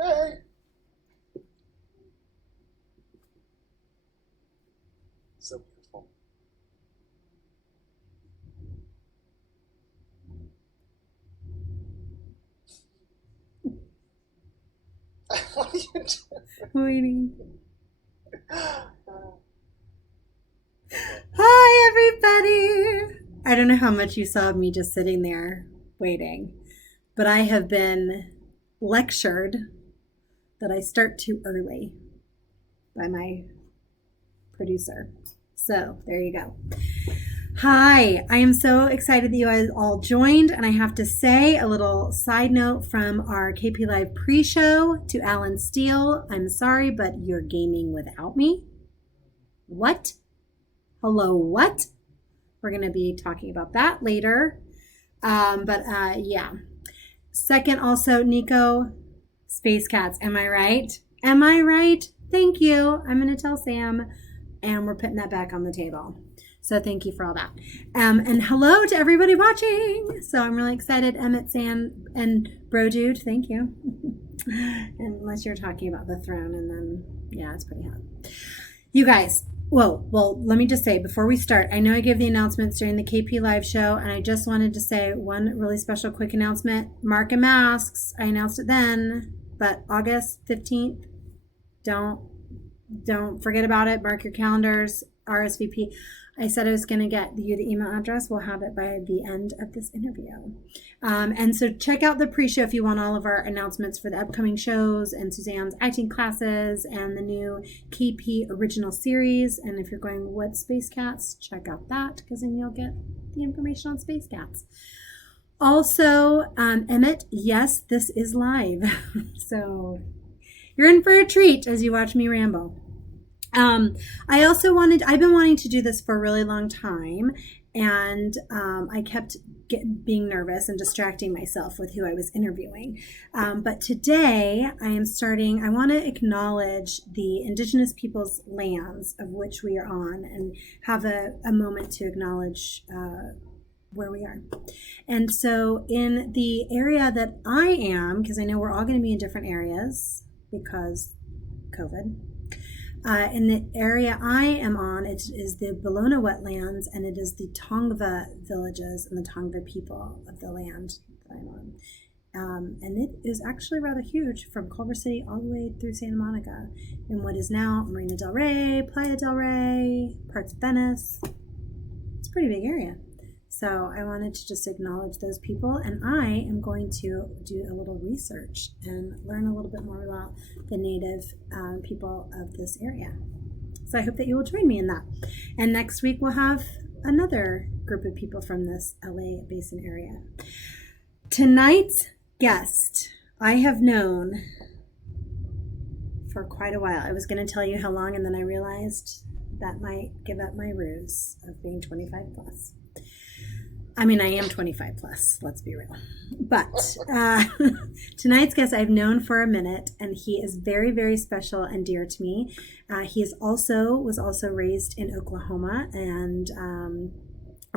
Okay. So beautiful. What are you doing? Waiting. Hi, everybody. I don't know how much you saw of me just sitting there waiting, but I have been lectured that I start too early by my producer. So there you go. Hi, I am so excited that you guys all joined. And I have to say a little side note from our KP Live pre show to Alan Steele. I'm sorry, but you're gaming without me. What? Hello, what? We're going to be talking about that later. Yeah. Second, also, Nico, Space Cats. Am I right? Am I right? Thank you. I'm going to tell Sam, and we're putting that back on the table. So thank you for all that. And hello to everybody watching. So I'm really excited. Emmett, Sam, and Bro Dude, thank you. Unless you're talking about the throne, and then, yeah, it's pretty hot. You guys, well, let me just say before we start, I know I gave the announcements during the KP Live show, and I just wanted to say one really special quick announcement. Mark and masks. I announced it then, but August 15th, don't forget about it. Mark your calendars. RSVP. I said I was going to get you the email address. We'll have it by the end of this interview. And so check out the pre-show if you want all of our announcements for the upcoming shows and Suzanne's acting classes and the new KP original series. And if you're going, what Space Cats, check out that because then you'll get the information on Space Cats. Also, Emmett, yes, this is live. So you're in for a treat as you watch me ramble. I've been wanting to do this for a really long time, and I kept being nervous and distracting myself with who I was interviewing. But today I want to acknowledge the indigenous people's lands of which we are on and have a moment to acknowledge where we are. And so in the area that I am, because I know we're all going to be in different areas because COVID, in the area I am on, it is the Bologna wetlands, and it is the Tongva villages and the Tongva people of the land that I'm on. And it is actually rather huge from Culver City all the way through Santa Monica in what is now Marina del Rey, Playa del Rey, parts of Venice. It's a pretty big area. So I wanted to just acknowledge those people, and I am going to do a little research and learn a little bit more about the native people of this area. So I hope that you will join me in that. And next week we'll have another group of people from this LA Basin area. Tonight's guest I have known for quite a while. I was going to tell you how long, and then I realized that might give up my ruse of being 25 plus. I mean, I am 25 plus, let's be real. But tonight's guest I've known for a minute, and he is very, very special and dear to me. He was also raised in Oklahoma, and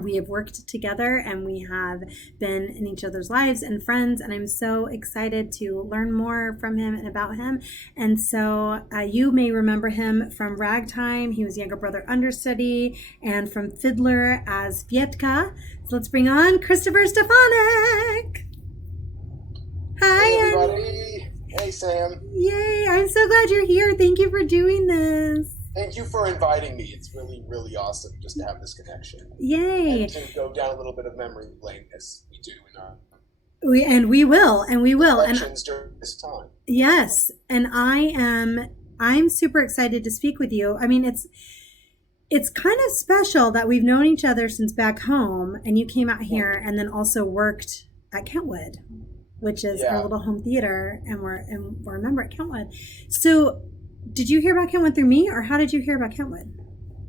we have worked together, and we have been in each other's lives and friends, and I'm so excited to learn more from him and about him. And so you may remember him from Ragtime. He was younger brother understudy, and from Fiddler as Vietka. So let's bring on Christopher Stefanic. Hi, Hey, everybody. Hey, Sam. Yay, I'm so glad you're here. Thank you for doing this. Thank you for inviting me. It's really, really awesome just to have this connection. Yay. And to go down a little bit of memory lane as we do in our we will. reflections during this time. Yes, and I'm super excited to speak with you. I mean, it's kind of special that we've known each other since back home, and you came out here and then also worked at Kentwood, which is our little home theater, and we're a member at Kentwood. So did you hear about Kentwood through me, or how did you hear about Kentwood?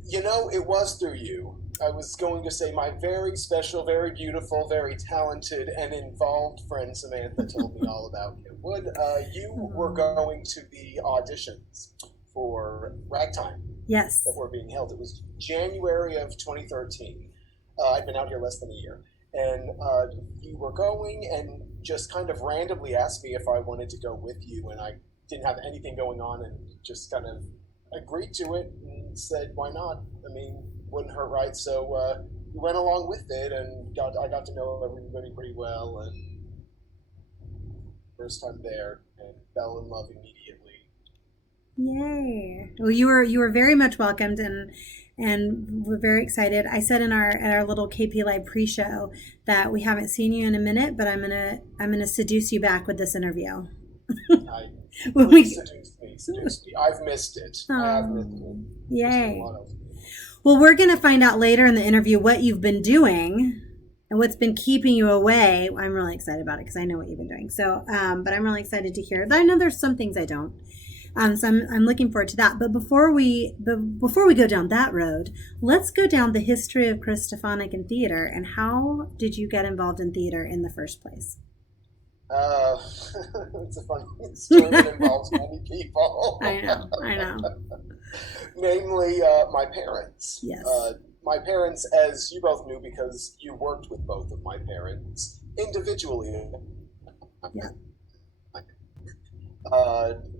You know, it was through you. I was going to say my very special, very beautiful, very talented, and involved friend Samantha told me all about Kentwood. You were going to the auditions for Ragtime. Yes. That were being held. It was January of 2013. I'd been out here less than a year. and you were going and just kind of randomly asked me if I wanted to go with you, and I didn't have anything going on and just kind of agreed to it and said, why not? I mean, wouldn't hurt, right? So we went along with it, and I got to know everybody pretty well, and first time there, and fell in love immediately. Yay! Well, you were very much welcomed, and we're very excited. I said in our little KP Live pre-show that we haven't seen you in a minute, but I'm gonna seduce you back with this interview. Please seduce me. I've missed it. Oh, I have missed it. yay! Well, we're gonna find out later in the interview what you've been doing and what's been keeping you away. I'm really excited about it because I know what you've been doing. So, but I'm really excited to hear. I know there's some things I don't. So I'm looking forward to that. But before we go down that road, let's go down the history of Chris Stefanic in theater, and how did you get involved in theater in the first place? It's a funny story that involves many people. I know. Namely, my parents. Yes. My parents, as you both knew because you worked with both of my parents individually. Yeah.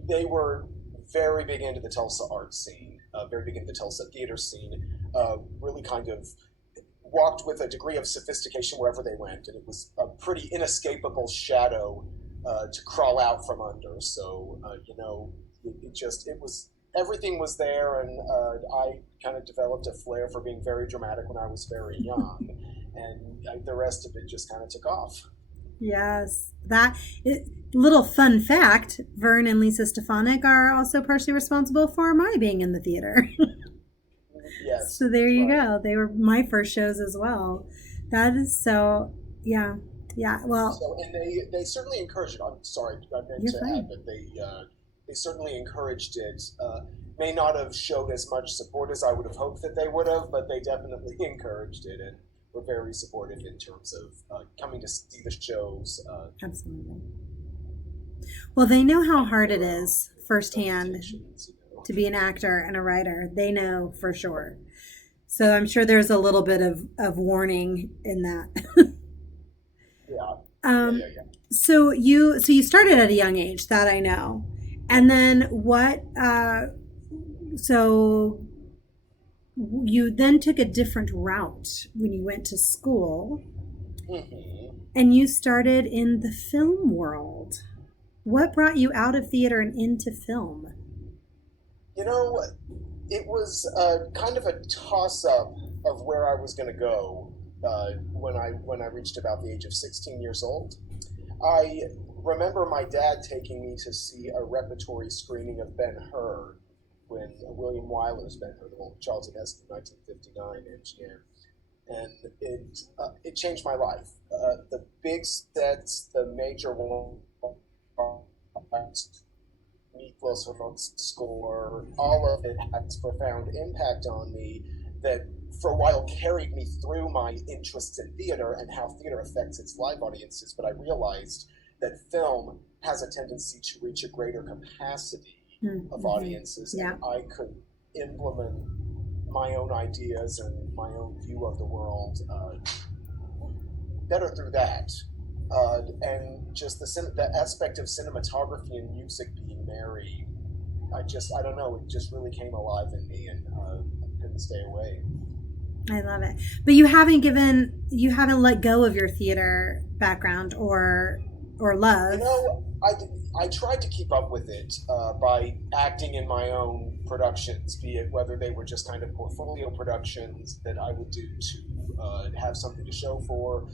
They were very big into the Tulsa art scene, very big into the Tulsa theater scene, really kind of walked with a degree of sophistication wherever they went, and it was a pretty inescapable shadow to crawl out from under. So, it was, everything was there, and I kind of developed a flair for being very dramatic when I was very young, and the rest of it just kind of took off. Yes, little fun fact, Vern and Lisa Stefanic are also partially responsible for my being in the theater. Yes. So there you go. They were my first shows as well. That is so, yeah. Well, so, and they certainly encouraged it. I'm sorry, I meant to add that they certainly encouraged it. May not have showed as much support as I would have hoped that they would have, but they definitely encouraged it and were very supportive in terms of coming to see the shows. Absolutely. Well, they know how hard it is firsthand to be an actor and a writer. They know for sure. So I'm sure there's a little bit of warning in that. Yeah. So you started at a young age, that I know. And then what, so you then took a different route when you went to school, and you started in the film world. What brought you out of theater and into film? It was kind of a toss-up of where I was going to go when I reached about the age of 16 years old. I remember my dad taking me to see a repertory screening of Ben-Hur when William Wyler's Ben-Hur, the old Charlton Heston 1959 MGM. And it changed my life. The big sets, the major ones, Miklos Hormoz's score, all of it had this profound impact on me that for a while carried me through my interests in theater and how theater affects its live audiences. But I realized that film has a tendency to reach a greater capacity of audiences, and I could implement my own ideas and my own view of the world better through that. And just the aspect of cinematography and music being married, I don't know, it just really came alive in me, and I couldn't stay away. I love it. But you haven't let go of your theater background or love. I tried to keep up with it by acting in my own productions, be it whether they were just kind of portfolio productions that I would do to have something to show for,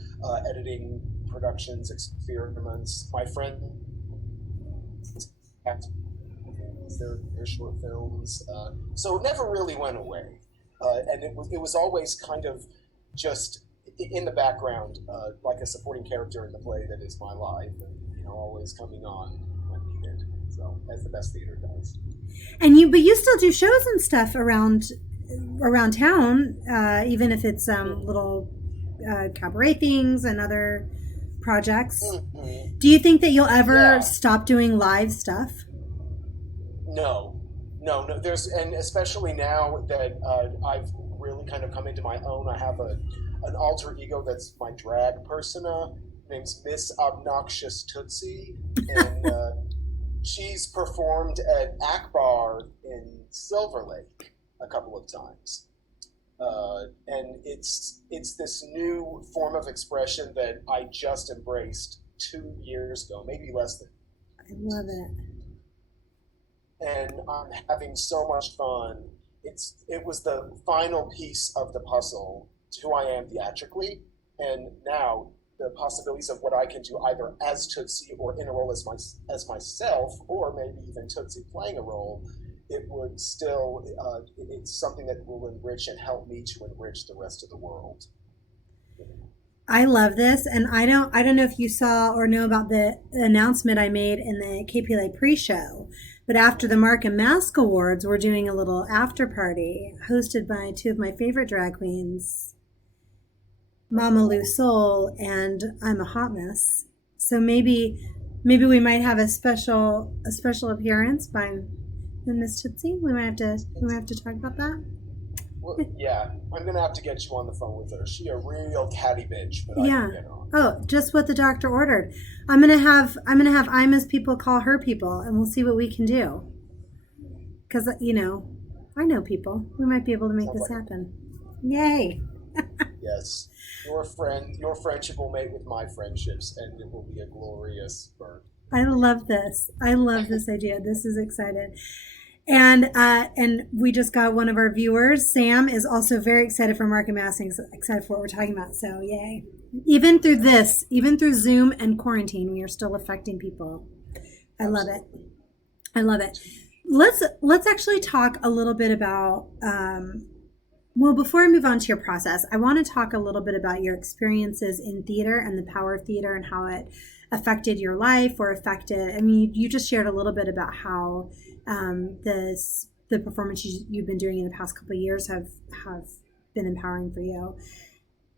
editing productions, experiments. My friend, their short films, so it never really went away, and it was always kind of just in the background, like a supporting character in the play that is my life, and always coming on when needed. So as the best theater does. And you still do shows and stuff around town, even if it's little cabaret things and other projects. Mm-hmm. Do you think that you'll ever stop doing live stuff? No. There's, and especially now that I've really kind of come into my own. I have a an alter ego that's my drag persona. Her name's Miss Obnoxious Tootsie, and she's performed at Akbar in Silver Lake a couple of times. And it's this new form of expression that I just embraced 2 years ago, maybe less than. I love it. And I'm having so much fun. It was the final piece of the puzzle to who I am theatrically, and now the possibilities of what I can do either as Tootsie or in a role as myself, or maybe even Tootsie playing a role. It would still it's something that will enrich and help me to enrich the rest of the world. I love this, and I don't know if you saw or know about the announcement I made in the KPLA pre-show, but after the Mark and Mask Awards, we're doing a little after party hosted by two of my favorite drag queens, Mama Lou Soul and I'm a Hot Mess. So maybe we might have a special appearance by Miss Tootsie. We might have to talk about that. Well, yeah, I'm gonna have to get you on the phone with her. She a real catty bitch, but Yeah. I can get her on. Oh, just what the doctor ordered. I'm gonna have Ima's people call her people, and we'll see what we can do. Because I know people. We might be able to make Sounds this like happen. Yay! Yes, your friendship will mate with my friendships, and it will be a glorious burn. I love this. I love this idea. This is exciting. And we just got one of our viewers. Sam is also very excited for Mark and Mask, excited for what we're talking about. So yay! Even through Zoom and quarantine, we are still affecting people. I love it. I love it. Let's actually talk a little bit about. Well, before I move on to your process, I want to talk a little bit about your experiences in theater and the power of theater and how it affected your life or affected. I mean, you just shared a little bit about how the performances you've been doing in the past couple of years have been empowering for you.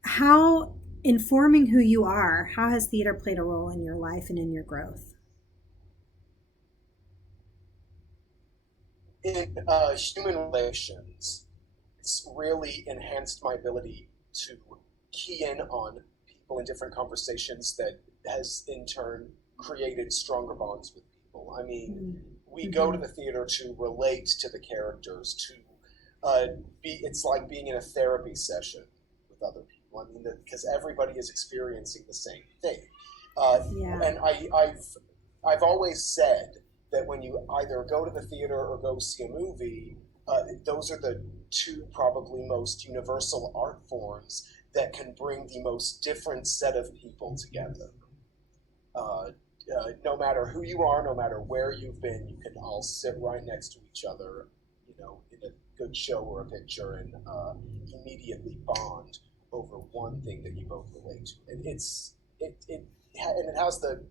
How informing who you are, how has theater played a role in your life and in your growth? In human relations, it's really enhanced my ability to key in on people in different conversations that has in turn created stronger bonds with people. I mean, we go to the theater to relate to the characters, to it's like being in a therapy session with other people. I mean, because everybody is experiencing the same thing. And I've always said that when you either go to the theater or go see a movie, those are the two probably most universal art forms that can bring the most different set of people together. No matter who you are, no matter where you've been, you can all sit right next to each other, in a good show or a picture, and immediately bond over one thing that you both relate to. And it has the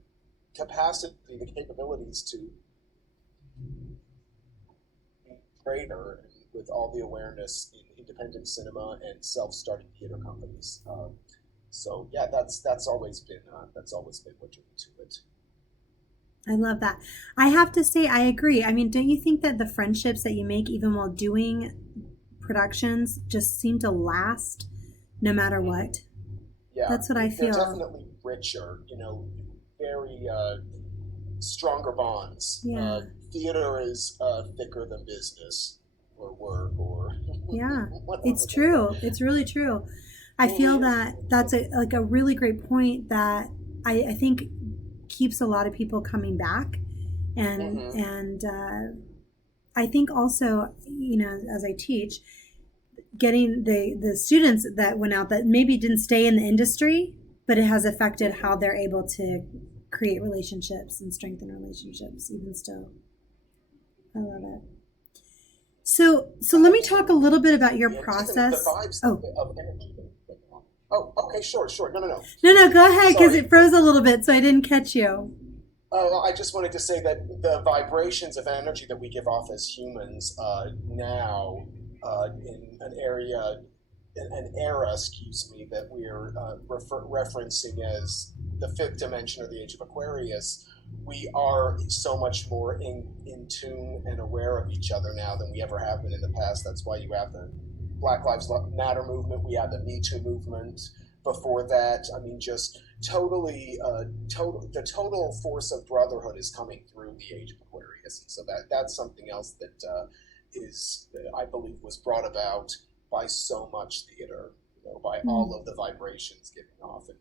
capacity, the capabilities to be greater with all the awareness in independent cinema and self-starting theater companies. So yeah, that's always been what drew me to it. I love that. I have to say, I agree. I mean, don't you think that the friendships that you make, even while doing productions, just seem to last no matter what? Yeah, that's what I feel. They're definitely richer. Very stronger bonds. Yeah. Theater is thicker than business, or work, or yeah. It's true. It's really true. I feel that that's a really great point that I think keeps a lot of people coming back, and I think also, as I teach, getting the students that went out that maybe didn't stay in the industry, but it has affected how they're able to create relationships and strengthen relationships even still. I love it. So let me talk a little bit about your process. The vibes of energy. Oh, okay, sure. No. No, go ahead, because it froze a little bit, so I didn't catch you. I just wanted to say that the vibrations of energy that we give off as humans now in an era, that we're referencing as the fifth dimension or the age of Aquarius, we are so much more in tune and aware of each other now than we ever have been in the past. That's why you have the Black Lives Matter movement. We had the Me Too movement. Before that, I mean, just totally, the total force of brotherhood is coming through the age of Aquarius, and so that's something else that I believe, was brought about by so much theater, by all of the vibrations giving off, and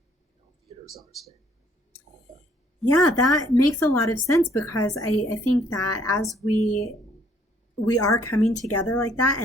theater's understanding. Yeah, that makes a lot of sense because I think that as we are coming together like that,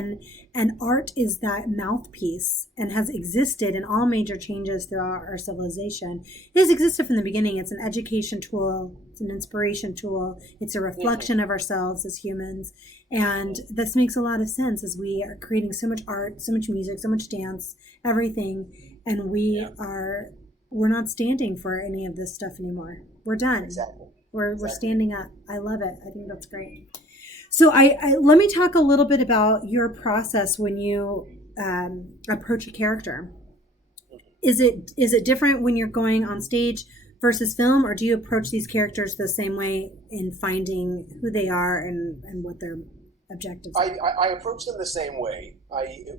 and art is that mouthpiece and has existed in all major changes throughout our civilization. It has existed from the beginning. It's an education tool, it's an inspiration tool, it's a reflection of ourselves as humans, and this makes a lot of sense as we are creating so much art, so much music, so much dance, everything, and we're not standing for any of this stuff anymore. We're done. Exactly. We're standing up. I love it. I think that's great. So I let me talk a little bit about your process when you approach a character. Is it different when you're going on stage versus film, or do you approach these characters the same way in finding who they are and what their objectives are? I approach them the same way,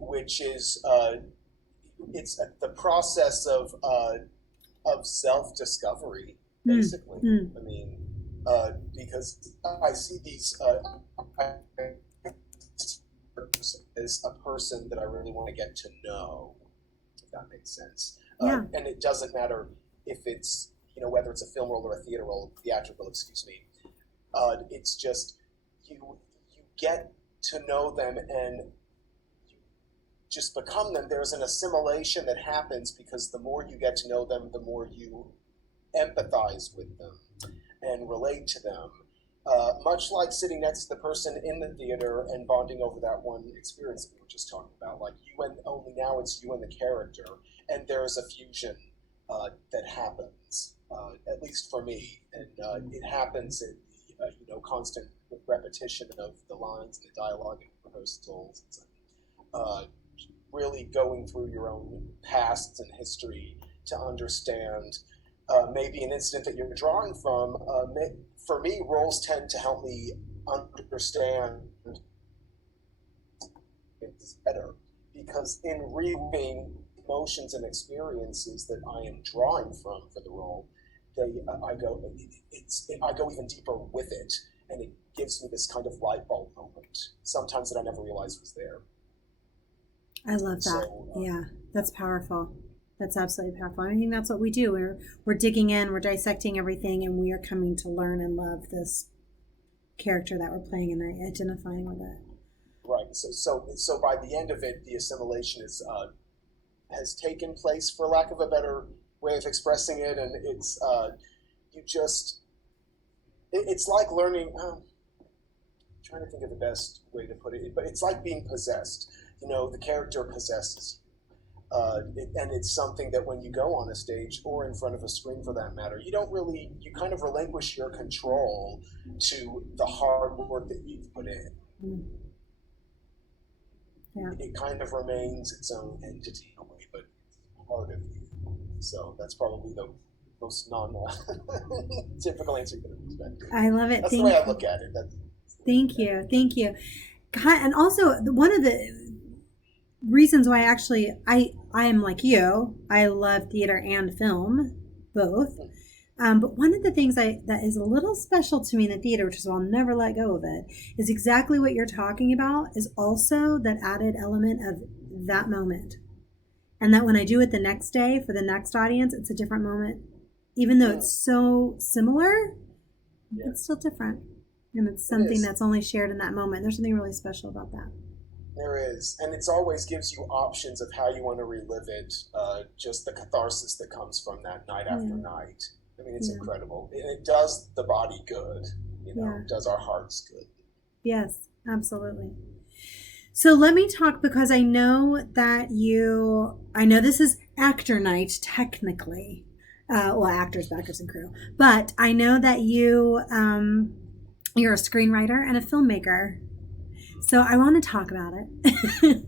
which is it's the process of self-discovery, basically. I mean, because I see these as a person that I really want to get to know, if that makes sense. Yeah. And it doesn't matter if it's, whether it's a film role or a theatrical, excuse me. It's just, you get to know them and you just become them. There's an assimilation that happens because the more you get to know them, the more you empathize with them and relate to them. Much like sitting next to the person in the theater and bonding over that one experience that we were just talking about. Like only now it's you and the character, and there's a fusion that happens, at least for me, and it happens in the constant repetition of the lines and the dialogue and rehearsals. Really going through your own past and history to understand maybe an incident that you're drawing from. For me, roles tend to help me understand it better, because in reliving emotions and experiences that I am drawing from for the role, I go even deeper with it, and it gives me this kind of light bulb moment, sometimes that I never realized was there. I love that. So, yeah, that's powerful. That's absolutely powerful. I think that's what we do. We're digging in, we're dissecting everything, and we are coming to learn and love this character that we're playing and identifying with it. Right. So by the end of it, the assimilation has taken place, for lack of a better way of expressing it, and it's it's like learning. I'm trying to think of the best way to put it, but it's like being possessed. The character possesses you. And it's something that when you go on a stage or in front of a screen, for that matter, you kind of relinquish your control to the hard work that you've put in. Yeah. It kind of remains its own entity in a way, but it's part of you. So that's probably the most non-typical answer you can expect. I love it. That's the way I look at it. Thank you. God, and also one of the reasons why actually I am like you, I love theater and film, both. But one of the things that is a little special to me in the theater, which is why I'll never let go of it, is exactly what you're talking about, is also that added element of that moment. And that when I do it the next day for the next audience, it's a different moment. Even though it's so similar, it's still different. And it's something that's only shared in that moment. There's something really special about that. There is, and it always gives you options of how you want to relive it, just the catharsis that comes from that night after night. I mean, it's incredible. It does the body good, it does our hearts good. Yes, absolutely. So let me talk, because I know that I know this is actor night, technically. Actors, backers, and crew. But I know that you're a screenwriter and a filmmaker. So I want to talk about it.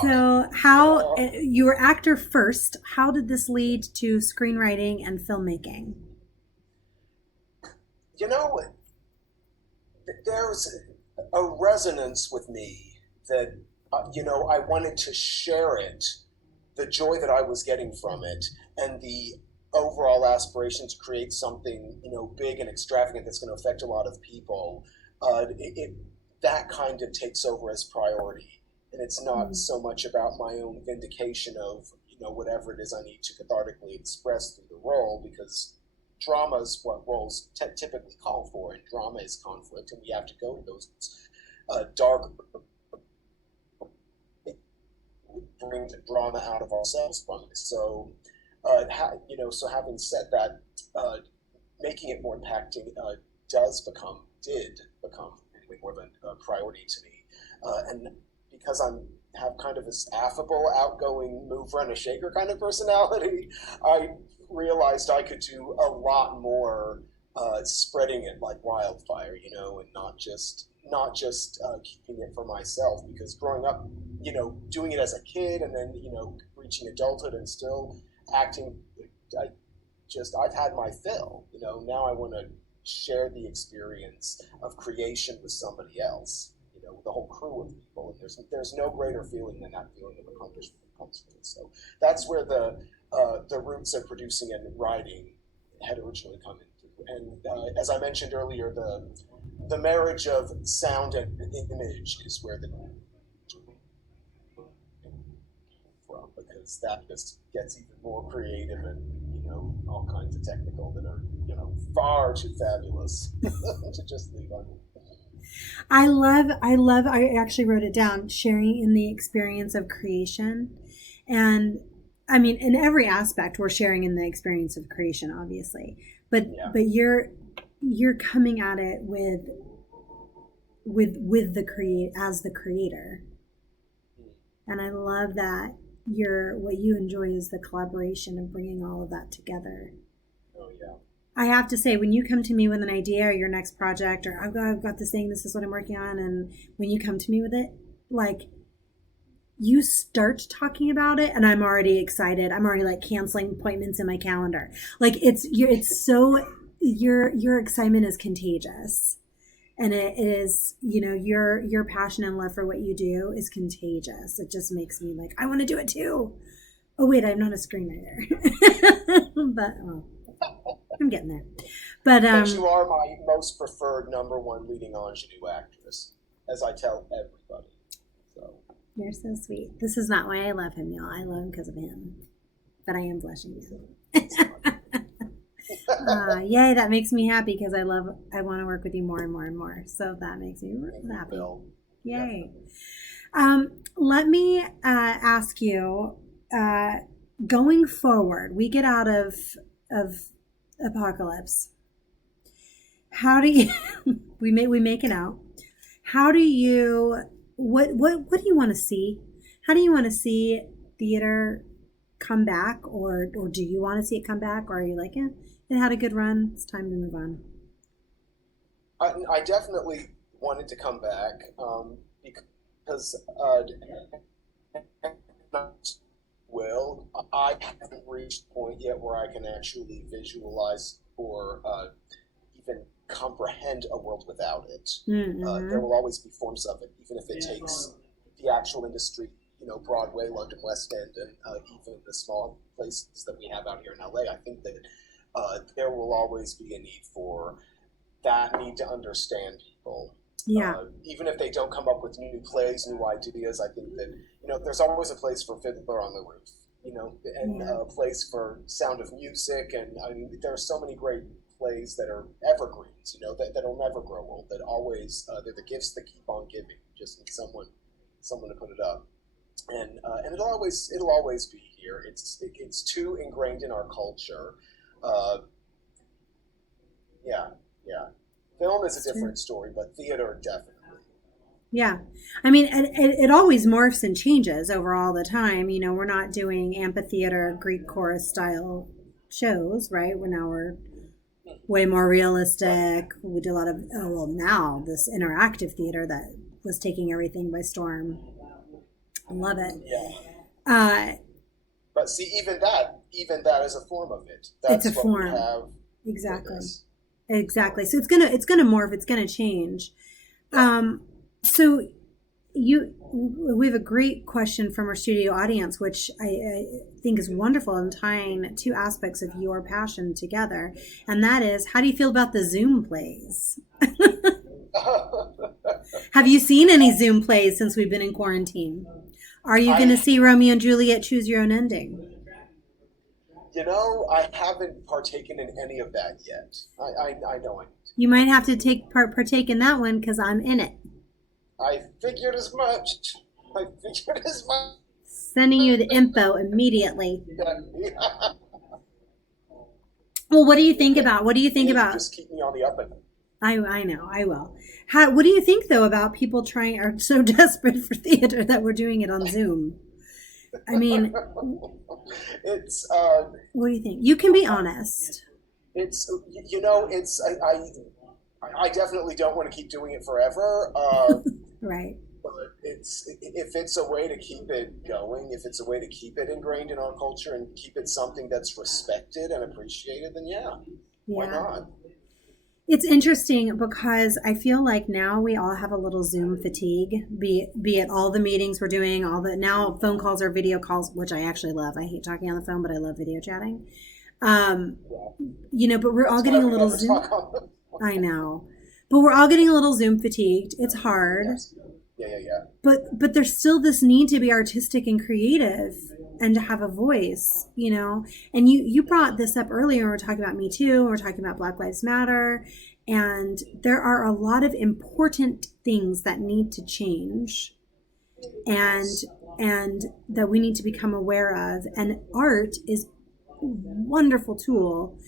So how you were actor first, how did this lead to screenwriting and filmmaking? There's a resonance with me that I wanted to share it, the joy that I was getting from it, and the overall aspiration to create something, big and extravagant that's going to affect a lot of people. That kind of takes over as priority, and it's not so much about my own vindication of whatever it is I need to cathartically express through the role, because drama is what roles typically call for, and drama is conflict, and we have to go to those dark, bring the drama out of ourselves from it. So, so having said that, making it more impacting did become anyway more of a priority to me, and because have kind of this affable, outgoing mover and a shaker kind of personality, I realized I could do a lot more spreading it like wildfire, and not just keeping it for myself. Because growing up, doing it as a kid and then reaching adulthood and still acting, I've had my fill. Now I want to share the experience of creation with somebody else. With the whole crew of people, and there's no greater feeling than that feeling of accomplishment comes from it. So that's where the roots of producing and writing had originally come into. And as I mentioned earlier, the marriage of sound and image is where the from, because that just gets even more creative and all kinds of technical that are far too fabulous to just leave on. I actually wrote it down, sharing in the experience of creation. And I mean, in every aspect, we're sharing in the experience of creation, obviously, but you're coming at it with the creator. And I love that what you enjoy is the collaboration of bringing all of that together. Oh yeah. I have to say, when you come to me with an idea or your next project, or I've got this thing, this is what I'm working on, and when you come to me with it, like, you start talking about it and I'm already excited. I'm already like canceling appointments in my calendar. Like your excitement is contagious. And it is, your passion and love for what you do is contagious. It just makes me like, I want to do it too. Oh wait, I'm not a screenwriter. But I'm getting there. But you are my most preferred #1 leading ingenue actress, as I tell everybody. So you're so sweet. This is not why I love him, y'all. I love him because of him. But I am blushing now. Yay, that makes me happy because I want to work with you more and more and more. So that makes me really happy. Yay. Let me ask you, going forward, we get out of apocalypse. How do you we make it out? How do you what do you want to see? How do you want to see theater come back, or do you want to see it come back, or are you like, it had a good run, it's time to move on? I definitely wanted to come back, because I haven't reached the point yet where I can actually visualize or even comprehend a world without it. Mm-hmm. There will always be forms of it, even if it takes the actual industry, Broadway, London West End, and even the small places that we have out here in LA. I think that there will always be a need for that need to understand people. Yeah. Even if they don't come up with new plays, new ideas, I think that, there's always a place for Fiddler on the Roof, and a place for Sound of Music. And I mean, there are so many great plays that are evergreens, that'll never grow old, that always, they're the gifts that keep on giving. Just need someone to put it up. And it'll always be here. It's too ingrained in our culture. Yeah. Film is a different story, but theater definitely. Yeah. I mean, it always morphs and changes over all the time. We're not doing amphitheater, Greek chorus style shows, right? We're way more realistic. We do a lot of, now this interactive theater that was taking everything by storm. I love it. Yeah. But see, even that is a form of it. That's it's a form. We have. Exactly. So it's gonna morph. It's gonna change. So we have a great question from our studio audience, which I think is wonderful in tying two aspects of your passion together. And that is, how do you feel about the Zoom plays? Have you seen any Zoom plays since we've been in quarantine? Are you going to see Romeo and Juliet Choose Your Own Ending? I haven't partaken in any of that yet. I know I need to. You might have to partake in that one because I'm in it. I figured as much. Sending you the info immediately. Well, what do you think about? Just keep me on the up and. I know, I will. What do you think though about people are so desperate for theater that we're doing it on Zoom? I mean, it's. What do you think? You can be honest. I definitely don't want to keep doing it forever. Right. But if it's a way to keep it going, if it's a way to keep it ingrained in our culture and keep it something that's respected and appreciated, then why not? It's interesting because I feel like now we all have a little Zoom fatigue, be it all the meetings we're doing, now phone calls or video calls, which I actually love. I hate talking on the phone, but I love video chatting. But we're all getting a little Zoom. I know. But we're all getting a little Zoom fatigued. It's hard. Yes. Yeah. But there's still this need to be artistic and creative and to have a voice, And you brought this up earlier. We're talking about Me Too. We're talking about Black Lives Matter. And there are a lot of important things that need to change and that we need to become aware of. And art is a wonderful tool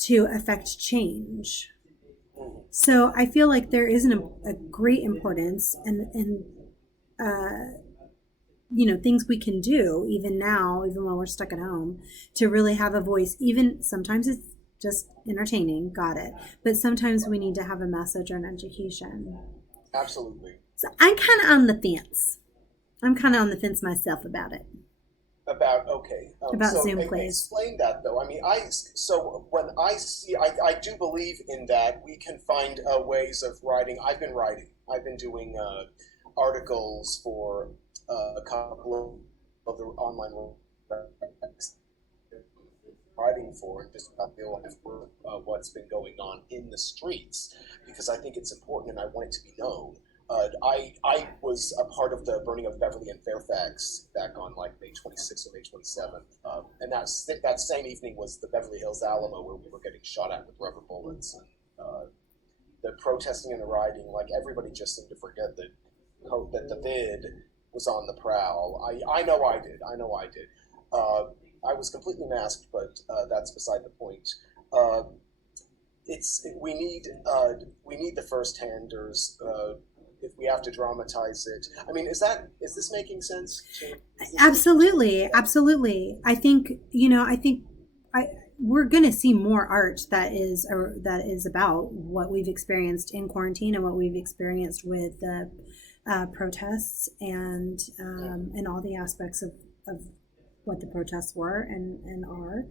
to affect change. So I feel like there is a great importance and things we can do even now, even while we're stuck at home, to really have a voice. Even sometimes it's just entertaining, got it. But sometimes we need to have a message or an education. Absolutely. So I'm kind of on the fence. I'm kind of on the fence myself about it. About Zoom plays. Explain that though. I mean, I do believe in that. We can find ways of writing. I've been writing. I've been doing articles for a couple of the online writing for, and just about real life what's been going on in the streets, because I think it's important and I want it to be known. I was a part of the burning of Beverly and Fairfax back on like May 26th or May 27th. And that same evening was the Beverly Hills Alamo, where we were getting shot at with rubber bullets. And the protesting and the rioting, like everybody just seemed to forget that the vid was on the prowl. I know I did. I was completely masked, but that's beside the point. We need the first-handers. If we have to dramatize it, I mean, is this making sense? Absolutely. I think we're going to see more art that is about what we've experienced in quarantine and what we've experienced with the protests and all the aspects of what the protests were and are.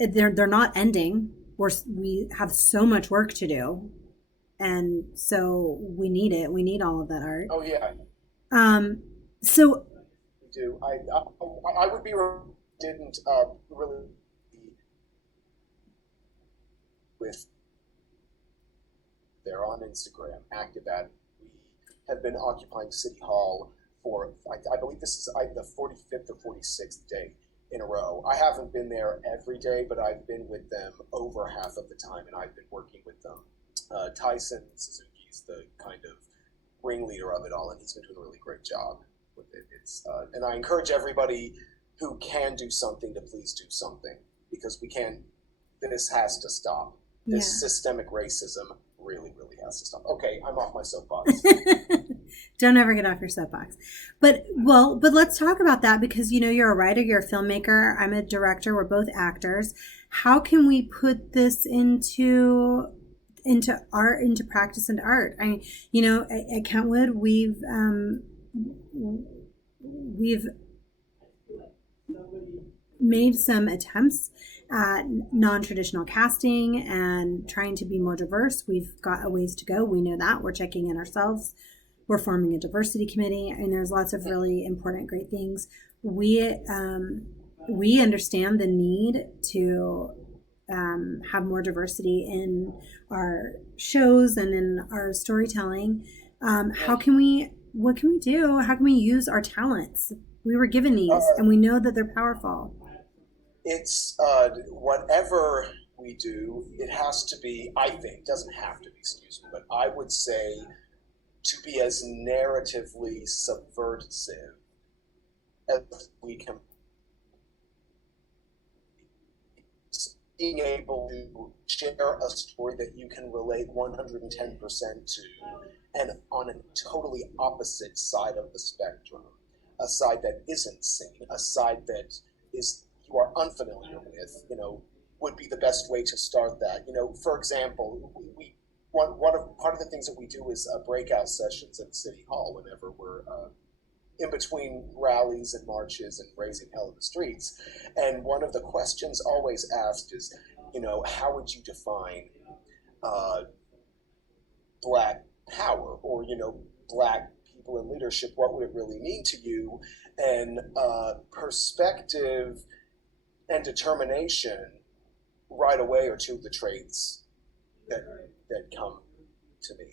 They're not ending. We have so much work to do. And so we need it. We need all of that art. Oh yeah. So we do. I would be didn't really with. They're on Instagram, active at. We have been occupying City Hall for I believe this is the 45th or 46th day in a row. I haven't been there every day, but I've been with them over half of the time, and I've been working with them. Tyson Suzuki is the kind of ringleader of it all, and he's been doing a really great job with it. And I encourage everybody who can do something to please do something, because this has to stop. This systemic racism really, really has to stop. Okay, I'm off my soapbox. Don't ever get off your soapbox. But let's talk about that, because you're a writer, you're a filmmaker, I'm a director, we're both actors. How can we put this into art, into practice and art? At Kentwood, we've made some attempts at non-traditional casting and trying to be more diverse. We've got a ways to go. We know that. We're checking in ourselves. We're forming a diversity committee, and there's lots of really important, great things. We understand the need to have more diversity in our shows and in our storytelling. What can we do? How can we use our talents? We were given these, and we know that they're powerful. It's whatever we do, it has to be, I think, doesn't have to be, excuse me, but I would say to be as narratively subversive as we can. Being able to share a story that you can relate 110% to, and on a totally opposite side of the spectrum, a side that isn't seen, a side that is you are unfamiliar with, would be the best way to start that. For example, part of the things that we do is breakout sessions at City Hall whenever we're in between rallies and marches and raising hell in the streets. And one of the questions always asked is, how would you define Black power, or, Black people in leadership? What would it really mean to you? And perspective and determination right away are two of the traits that come to me.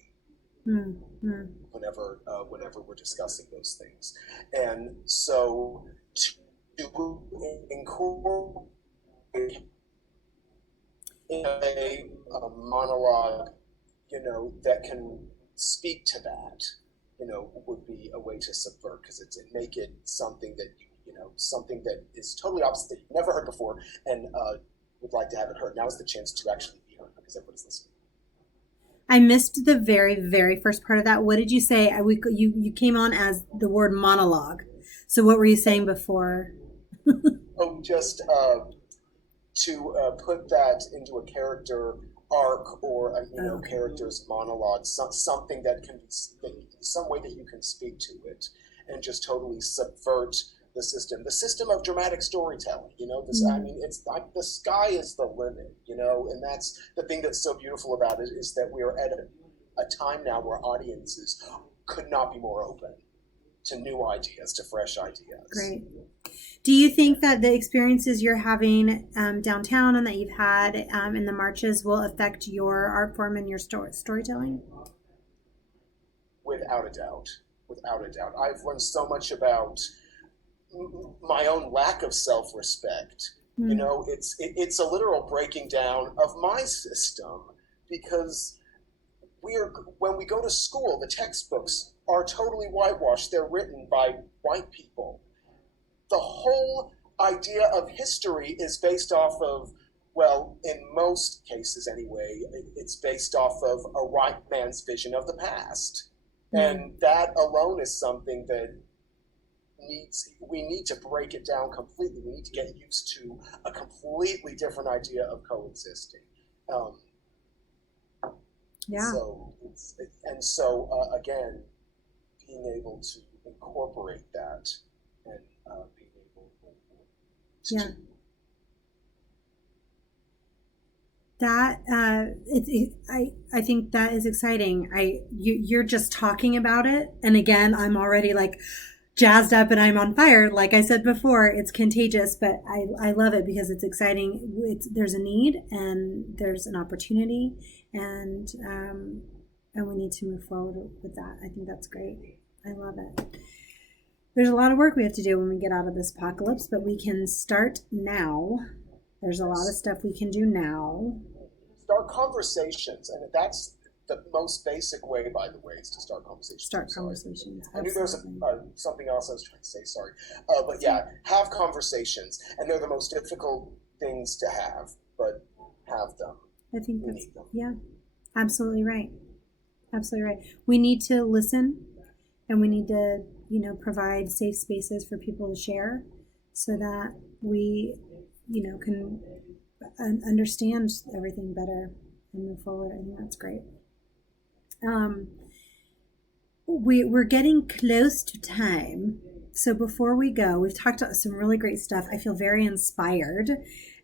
Mm-hmm. Whenever we're discussing those things. And so to incorporate in a monologue, that can speak to that, would be a way to subvert, because it make it something that something that is totally opposite, that you've never heard before, and would like to have it heard. Now is the chance to actually be heard, because everybody's listening. I missed the very, very first part of that. What did you say? You came on as the word monologue. So what were you saying before? Just to put that into a character arc, or a character's monologue, something that can be some way that you can speak to it, and just totally subvert the system of dramatic storytelling. I mean, it's like the sky is the limit, and that's the thing that's so beautiful about it, is that we are at a time now where audiences could not be more open to new ideas, to fresh ideas. Great. Do you think that the experiences you're having downtown and that you've had in the marches will affect your art form and your storytelling? Without a doubt. I've learned so much about my own lack of self-respect. It's a literal breaking down of my system, because when we go to school, the textbooks are totally whitewashed. They're written by white people. The whole idea of history is based off of, well, in most cases anyway, it's based off of a white man's vision of the past. And that alone is something that we need to break it down completely. We need to get used to a completely different idea of coexisting. So again, being able to incorporate that, and being able to I think that is exciting. You're just talking about it, and again, I'm already like jazzed up and I'm on fire. Like I said before, it's contagious, but I love it because it's exciting. There's a need and there's an opportunity, and we need to move forward with that. I think that's great. I love it. There's a lot of work we have to do when we get out of this apocalypse, but we can start now. There's a lot of stuff we can do now. Start conversations, and that's the most basic way, by the way, is to start conversations. Conversations. I knew there was something else I was trying to say, sorry. But yeah, have conversations, and they're the most difficult things to have, but have them. I think that's, yeah, absolutely right. Absolutely right. We need to listen, and we need to, provide safe spaces for people to share, so that we, can understand everything better and move forward. I think that's great. We're getting close to time. So before we go, we've talked about some really great stuff. I feel very inspired,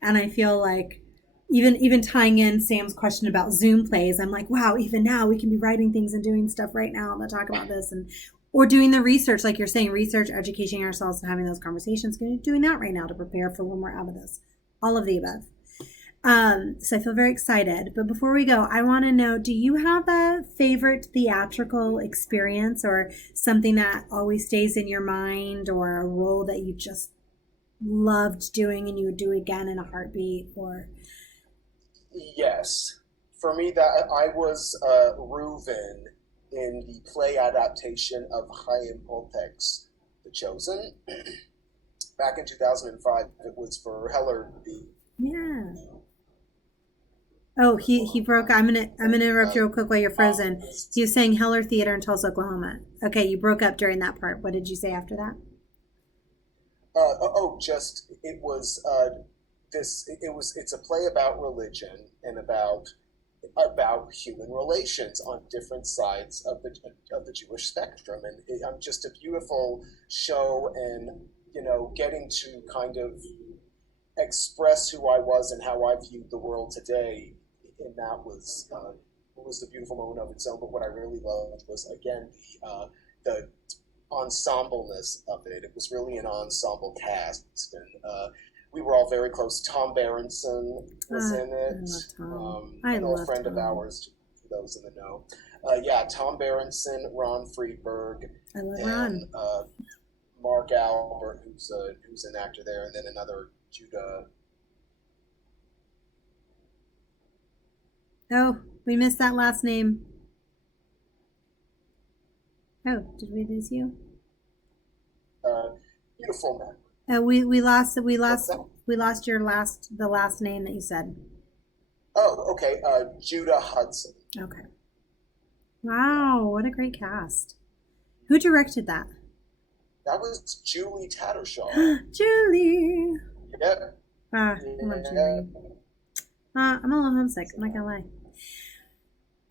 and I feel like even tying in Sam's question about Zoom plays, I'm like, wow, even now we can be writing things and doing stuff right now that talk about this, and or doing the research, like you're saying, research, educating ourselves, and having those conversations. Doing that right now to prepare for when we're out of this. All of the above. So I feel very excited. But before we go, I want to know, do you have a favorite theatrical experience or something that always stays in your mind, or a role that you just loved doing and you would do again in a heartbeat? Or Yes. For me, that I was Reuven in the play adaptation of Chaim Poltek's The Chosen. Back in 2005, it was for Heller. yeah. Oh, he broke. I'm gonna interrupt you real quick while you're frozen. He was saying Heller Theater in Tulsa, Oklahoma. Okay, you broke up during that part. What did you say after that? Just it was it's a play about religion and about human relations on different sides of the Jewish spectrum, and just a beautiful show, and getting to kind of express who I was and how I viewed the world today, and that was a beautiful moment of its own. But what I really loved was again the ensembleness of it. It was really an ensemble cast, and we were all very close. Tom Berenson was in I it, love Tom. an old Love friend of Tom. ours, for those in the know. Yeah, Tom Berenson, Ron Friedberg, I love and Ron. Mark Albert, who's an actor there, and then another Judah. Oh, we missed that last name. Oh, did we lose you? Uh, Beautiful man. We lost What's that? the last name that you said. Oh, okay. Judah Hudson. Okay. Wow, what a great cast. Who directed that? That was Julie Tattershaw. Julie. Yep. Ah, I love Julie. I'm a little homesick. I'm not gonna lie.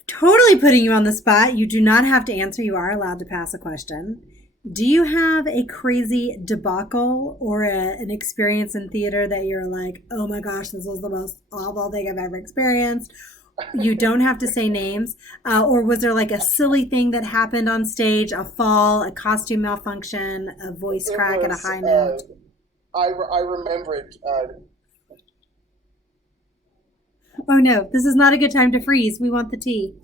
Totally putting you on the spot. You do not have to answer. You are allowed to pass a question. Do you have a crazy debacle or an experience in theater that you're like, oh my gosh, this was the most awful thing I've ever experienced? You don't have to say names. Or was there like a silly thing that happened on stage, a fall, a costume malfunction, a voice It crack at a was. high note? I remember it. Oh no, this is not a good time to freeze. We want the tea.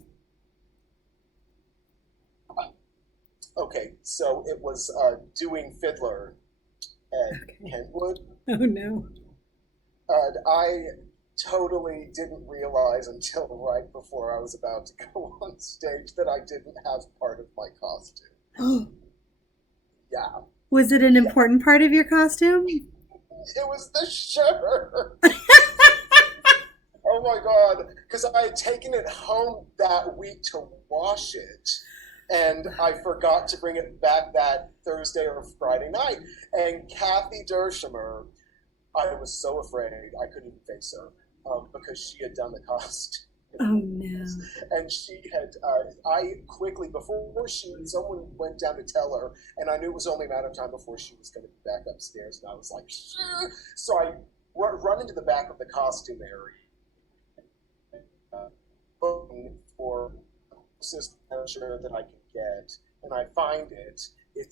Okay, so it was doing Fiddler at Okay. Kentwood. Oh no. I totally didn't realize until right before I was about to go on stage that I didn't have part of my costume. Yeah, Was it an yeah. important part of your costume? It was the shirt. Oh my God, because I had taken it home that week to wash it, and I forgot to bring it back that Thursday or Friday night. And Kathy Dershimer, I was so afraid I couldn't even face her, because she had done the costume. Oh no. And she had, I quickly, before someone went down to tell her, and I knew it was only a matter of time before she was going to be back upstairs, and I was like, "Shh." So I run into the back of the costume area, looking for closest shirt that I could get, and I find it. You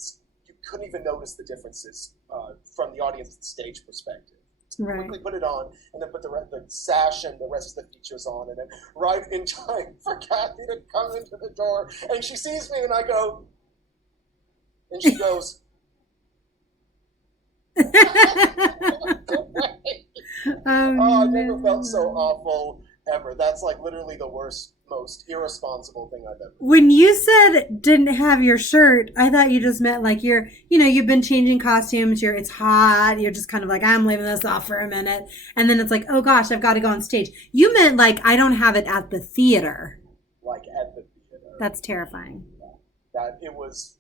couldn't even notice the differences from the audience stage perspective. Right. Quickly put it on, and then put the sash and the rest of the features on, and then right in time for Kathy to come into the door, and she sees me, and I go, and she goes, "Oh, I never felt so no. awful ever." That's like literally the worst, most irresponsible thing I've ever done. When you said didn't have your shirt, I thought you just meant like you've been changing costumes, it's hot, you're just kind of like, I'm leaving this off for a minute. And then it's like, oh gosh, I've got to go on stage. You meant like, I don't have it at the theater. Like at the theater. That's terrifying. That it was,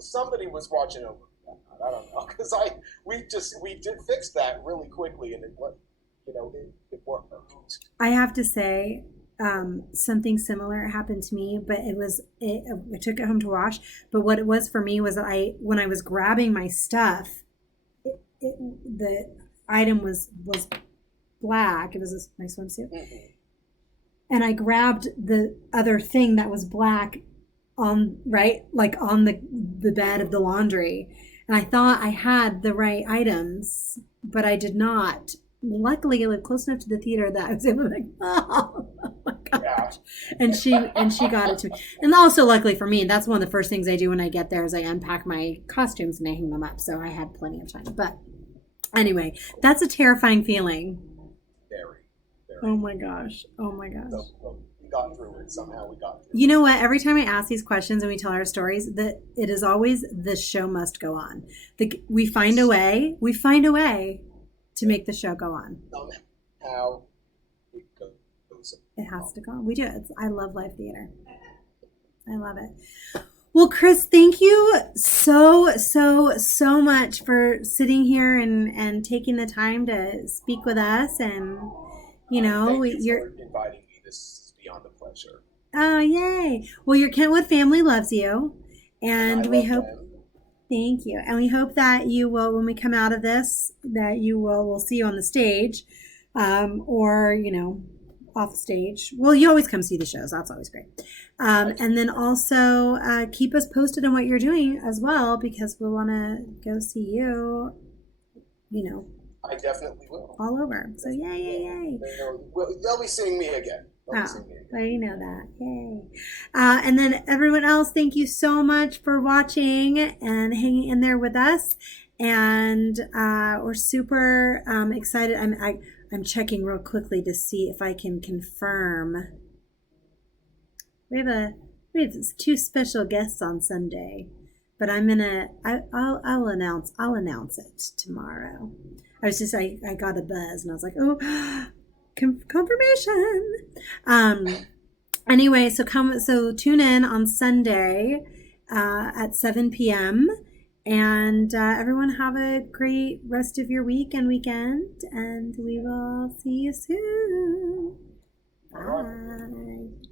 somebody was watching over me that night. I don't know, because we did fix that really quickly, and it worked. I have to say, something similar happened to me, but I took it home to wash. But what it was for me was that when I was grabbing my stuff, the item was black. It was my swimsuit. Mm-hmm. And I grabbed the other thing that was black on, right, like on the bed of the laundry. And I thought I had the right items, but I did not. Luckily, I lived close enough to the theater that I was able to be like, oh my gosh. Yeah. And she got it to me. And also, luckily for me, that's one of the first things I do when I get there is I unpack my costumes and I hang them up. So I had plenty of time. But anyway, that's a terrifying feeling. Very, very. Oh my gosh. Oh my gosh. So we got through it. Somehow we got through it. You know what? Every time I ask these questions and we tell our stories, that it is always the show must go on. We find a way. We find a way to make the show go on. Somehow it goes. It has to go on. We do it. I love live theater. I love it. Well, Chris, thank you so much for sitting here and taking the time to speak with us. And Thank you for inviting me. This is beyond a pleasure. Oh, yay! Well, your Kentwood family loves you, and we hope. Them. Thank you, and we hope that you will, when we come out of this, that we'll see you on the stage, or off stage. Well, you always come see the shows. That's always great. And then also keep us posted on what you're doing as well, because we want to go see you. I definitely will. All over. So yay! They'll be seeing me again. I know that. Yay. And then everyone else, thank you so much for watching and hanging in there with us. And we're super excited. I'm checking real quickly to see if I can confirm. We have 2 special guests on Sunday, but I'll announce it tomorrow. I got a buzz and I was like, oh, confirmation. Anyway, so tune in on Sunday at 7 p.m. And everyone have a great rest of your week and weekend, and we will see you soon. Bye.